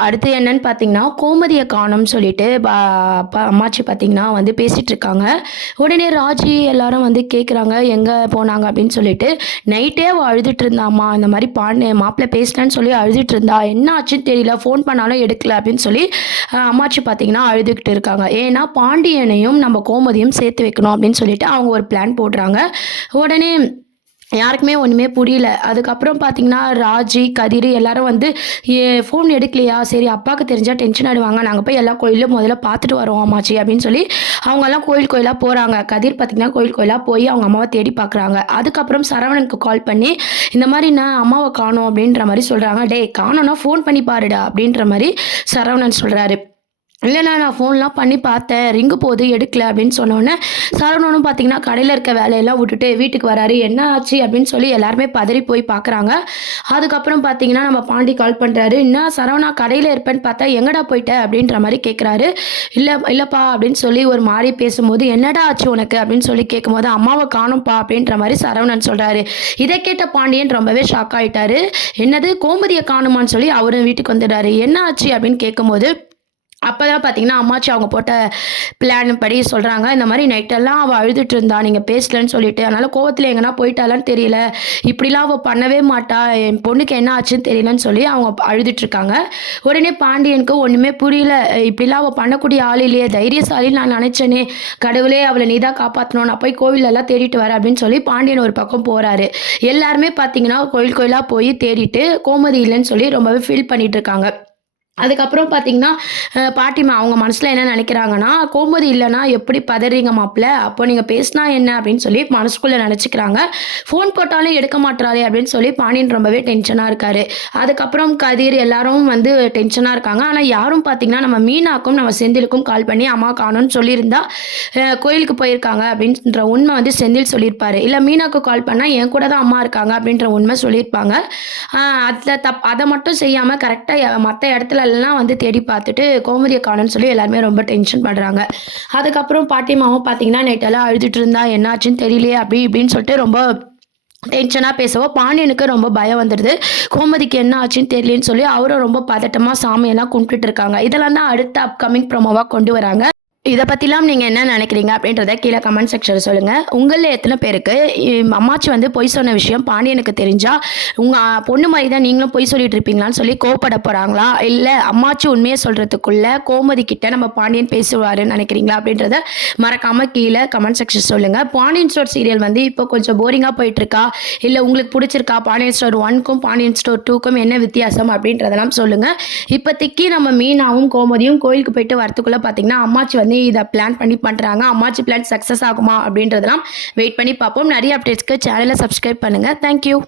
அடுத்து என்னன்னு பார்த்தீங்கன்னா, கோமதிய காணோம்னு சொல்லிட்டு அம்மாச்சி பார்த்தீங்கன்னா வந்து பேசிட்டு இருக்காங்க. உடனே ராஜி எல்லாரும் வந்து கேட்குறாங்க, "எங்க போனாங்க?" அப்படின்னு சொல்லிட்டு. நைட்டே அவ அழுதுட்டு இருந்தாம்மா. இந்த மாரி மாப்பிள பேசினேன்னு சொல்லி அழுதுட்டு இருந்தா. என்ன ஆச்சுன்னு தெரியல. ஃபோன் பண்ணாலும் எடுக்கல அப்படின்னு சொல்லி அம்மாச்சி பார்த்தீங்கன்னா அழுதுகிட்டு இருக்காங்க. ஏன்னா பாண்டியனையும் நம்ம கோமதியும் சேர்த்து வைக்கணும் அப்படின்னு சொல்லிட்டு அவங்க ஒரு பிளான் போடுறாங்க. உடனே யாருக்குமே ஒண்ணுமே புரியல. அதுக்கப்புறம் பார்த்தீங்கன்னா, ராஜி, கதிரு எல்லாரும் வந்து ஃபோன் எடுக்கலையா? சரி அப்பாக்கு தெரிஞ்சா டென்ஷன் ஆயிடுவாங்க. நாங்க போய் எல்லா கோயிலும் முதல்ல பார்த்துட்டு வரோம் அம்மாச்சி அப்படின்னு சொல்லி, அவங்கலாம் கோயில் கோயிலா போறாங்க. கதிர் பார்த்தீங்கன்னா, கோயில் கோயிலா போய் அவங்க அம்மாவ தேடி பார்க்குறாங்க. அதுக்கப்புறம் சரவணனுக்கு கால் பண்ணி, இந்த மாரி நான் அம்மாவ காணோம் அப்படின்ற மாரி சொல்றாங்க. "டேய் காணோம்னா ஃபோன் பண்ணி பாருடா" அப்படின்ற மாரி சரவணன் சொல்றாரு. இல்லண்ணா நான் ஃபோன்லாம் பண்ணி பார்த்தேன். ரிங்கு போகுது எடுக்கல அப்படின்னு சொன்னோனே, சரவணனும் பார்த்தீங்கன்னா, கடையில இருக்க வேலையெல்லாம் விட்டுட்டு வீட்டுக்கு வராரு. என்ன ஆச்சு அப்படின்னு சொல்லி எல்லாருமே பதறி போய் பார்க்குறாங்க. அதுக்கப்புறம் பார்த்தீங்கன்னா, நம்ம பாண்டி கால் பண்றாரு. "என்ன சரவணா கடையில இருப்பேன்னு பார்த்தா எங்கடா போயிட்ட?" அப்படின்ற மாரி கேட்குறாரு. இல்லப்பா" அப்படின்னு சொல்லி ஒரு மாரி பேசும்போது, "என்னடா ஆச்சு உனக்கு?" அப்படின்னு சொல்லி கேட்கும்போது, "அம்மாவ காணோம்ப்பா" அப்படின்ற மாரி சரவணன் சொல்றாரு. இத கேட்ட பாண்டியன் ரொம்பவே ஷாக் ஆயிட்டாரு. "என்னது கோமதிய காணுமான்னு?" சொல்லி அவரும் வீட்டுக்கு வந்துடுறாரு. "என்ன ஆச்சு?" அப்படின்னு கேட்கும்போது அப்பதான் பார்த்தீங்கன்னா, அம்மாச்சி அவங்க போட்ட பிளான் படி சொல்றாங்க. இந்த மாரி நைட்டெல்லாம் அவ அழுதுட்டு இருந்தா, நீங்க பேசலன்னு சொல்லிட்டு. அதனால கோவத்துல எங்கனா போயிட்டாளான்னு தெரியல. இப்படிலாம் அவ பண்ணவே மாட்டா. என் பொண்ணுக்கு என்ன ஆச்சுன்னு தெரியலன்னு சொல்லி அவங்க அழுதுட்டு இருக்காங்க. உடனே பாண்டியனுக்கு ஒண்ணுமே புரியல. இப்படிலாம் அவ பண்ணக்கூடிய ஆள் இல்லையே, தைரியசாலின்னு நான் நெனச்சேனே. கடவுளே அவள நீ தான் காப்பாத்தணும். நான் போய் கோவிலெல்லாம் தேடிட்டு வரேன் அப்படின்னு சொல்லி பாண்டியன் ஒரு பக்கம் போறாரு. எல்லாருமே பார்த்தீங்கன்னா, கோயில் கோயிலா போய் தேடிட்டு கோமதி இல்லன்னு சொல்லி ரொம்பவே ஃபீல் பண்ணிட்டு இருக்காங்க. அதுக்கப்புறம் பார்த்தீங்கன்னா, பாட்டிமா அவங்க மனசுல என்ன நெனைக்கிறாங்கன்னா, "கோமதி இல்லன்னா எப்படி பதறீங்க மாப்ள? அப்போ நீங்க பேசினா என்ன?" அப்படின்னு சொல்லி மனசுக்குள்ள நெனச்சுக்கிறாங்க. "ஃபோன் போட்டாலும் எடுக்க மாட்றாளே!" அப்படின்னு சொல்லி பாண்டியன் ரொம்பவே டென்ஷனா இருக்காரு. அதுக்கப்புறம் கதிர் எல்லாரும் வந்து டென்ஷனா இருக்காங்க. ஆனா யாரும் பார்த்தீங்கன்னா, நம்ம மீனாக்கும், நம்ம செந்திலுக்கும் கால் பண்ணி அம்மா காணோம்னு சொல்லியிருந்தா, கோயிலுக்கு போயிருக்காங்க அப்படின்ற உண்ம வந்து செந்தில் சொல்லியிருப்பாரு. இல்ல மீனாக்கு கால் பண்ணா, என் கூட தான் அம்மா இருக்காங்க அப்படின்ற உண்ம சொல்லியிருப்பாங்க. அ அத மட்டும் செய்யாம கரெக்ட்டா மத்த இடத்துலலாம் வந்து தேடி பார்த்துட்டு, கோமதிய காணோம்னு சொல்லி எல்லாருமே ரொம்ப டென்ஷன் படுறாங்க. அதுக்கப்புறம் பாட்டிமாவும் பார்த்தீங்கன்னா, நைட்டெல்லாம் அழுதுட்டு இருந்தா, என்னாச்சுன்னு தெரியலையே அப்படி இப்படின்னு சொல்லிட்டு ரொம்ப டென்ஷனா பேசவோ, பாண்டியனுக்கு ரொம்ப பயம் வந்துடுது. கோமதிக்கு என்ன ஆச்சுன்னு தெரியலன்னு சொல்லி அவரும் ரொம்ப பதட்டமா சாமியெல்லாம் கும்பிட்டுட்டு இருக்காங்க. இதெல்லாம் தான் அடுத்த அப்கமிங் ப்ரோமோவா கொண்டு வராங்க. இத பத்திலாம் நீங்க என்ன நினைக்கிறீங்க? அப்படின்றத கீழ கமெண்ட் செக்ஷன்ல சொல்லுங்க. உங்கள்ல எத்தன பேருக்கு அம்மாச்சி வந்து பொய் சொன்ன விஷயம் பாண்டியனுக்கு தெரிஞ்சா, உங்க பொண்ணு மாரி தான் நீங்களும் பொய் சொல்லிட்டு இருப்பீங்களான்னு சொல்லி கோவப்பட போறாங்களா? இல்ல அம்மாச்சி உண்மைய சொல்றதுக்குள்ள கோமதி கிட்ட நம்ம பாண்டியன் பேசுவாருன்னு நினைக்கிறீங்களா? அப்படின்றத மறக்காம கீழ கமெண்ட் செக்ஷன் சொல்லுங்க. பாண்டியன் ஸ்டோர் சீரியல் வந்து இப்போ கொஞ்சம் போரிங்கா போயிட்டு இருக்கா? இல்ல உங்களுக்கு புடிச்சிருக்கா? பாண்டியன் ஸ்டோர் 1க்கும் பாண்டியன் ஸ்டோர் 2க்கும் என்ன வித்தியாசம்? அப்படின்றதெல்லாம் சொல்லுங்க. இப்போதைக்கு நம்ம மீனாவும், கோமதியும் கோயிலுக்கு போயிட்டு வரத்துக்குள்ள பார்த்தீங்கன்னா, அம்மாச்சி வந்து இத பிளான் பண்ணி பண்றாங்க. அம்மாச்சி பிளான் சக்சஸ் ஆகுமா? அப்படின்றதெல்லாம் வெயிட் பண்ணி பார்ப்போம். நெறைய அப்டேட்ஸ்க்கு சேனல சப்ஸ்கிரைப் பண்ணுங்க. Thank you.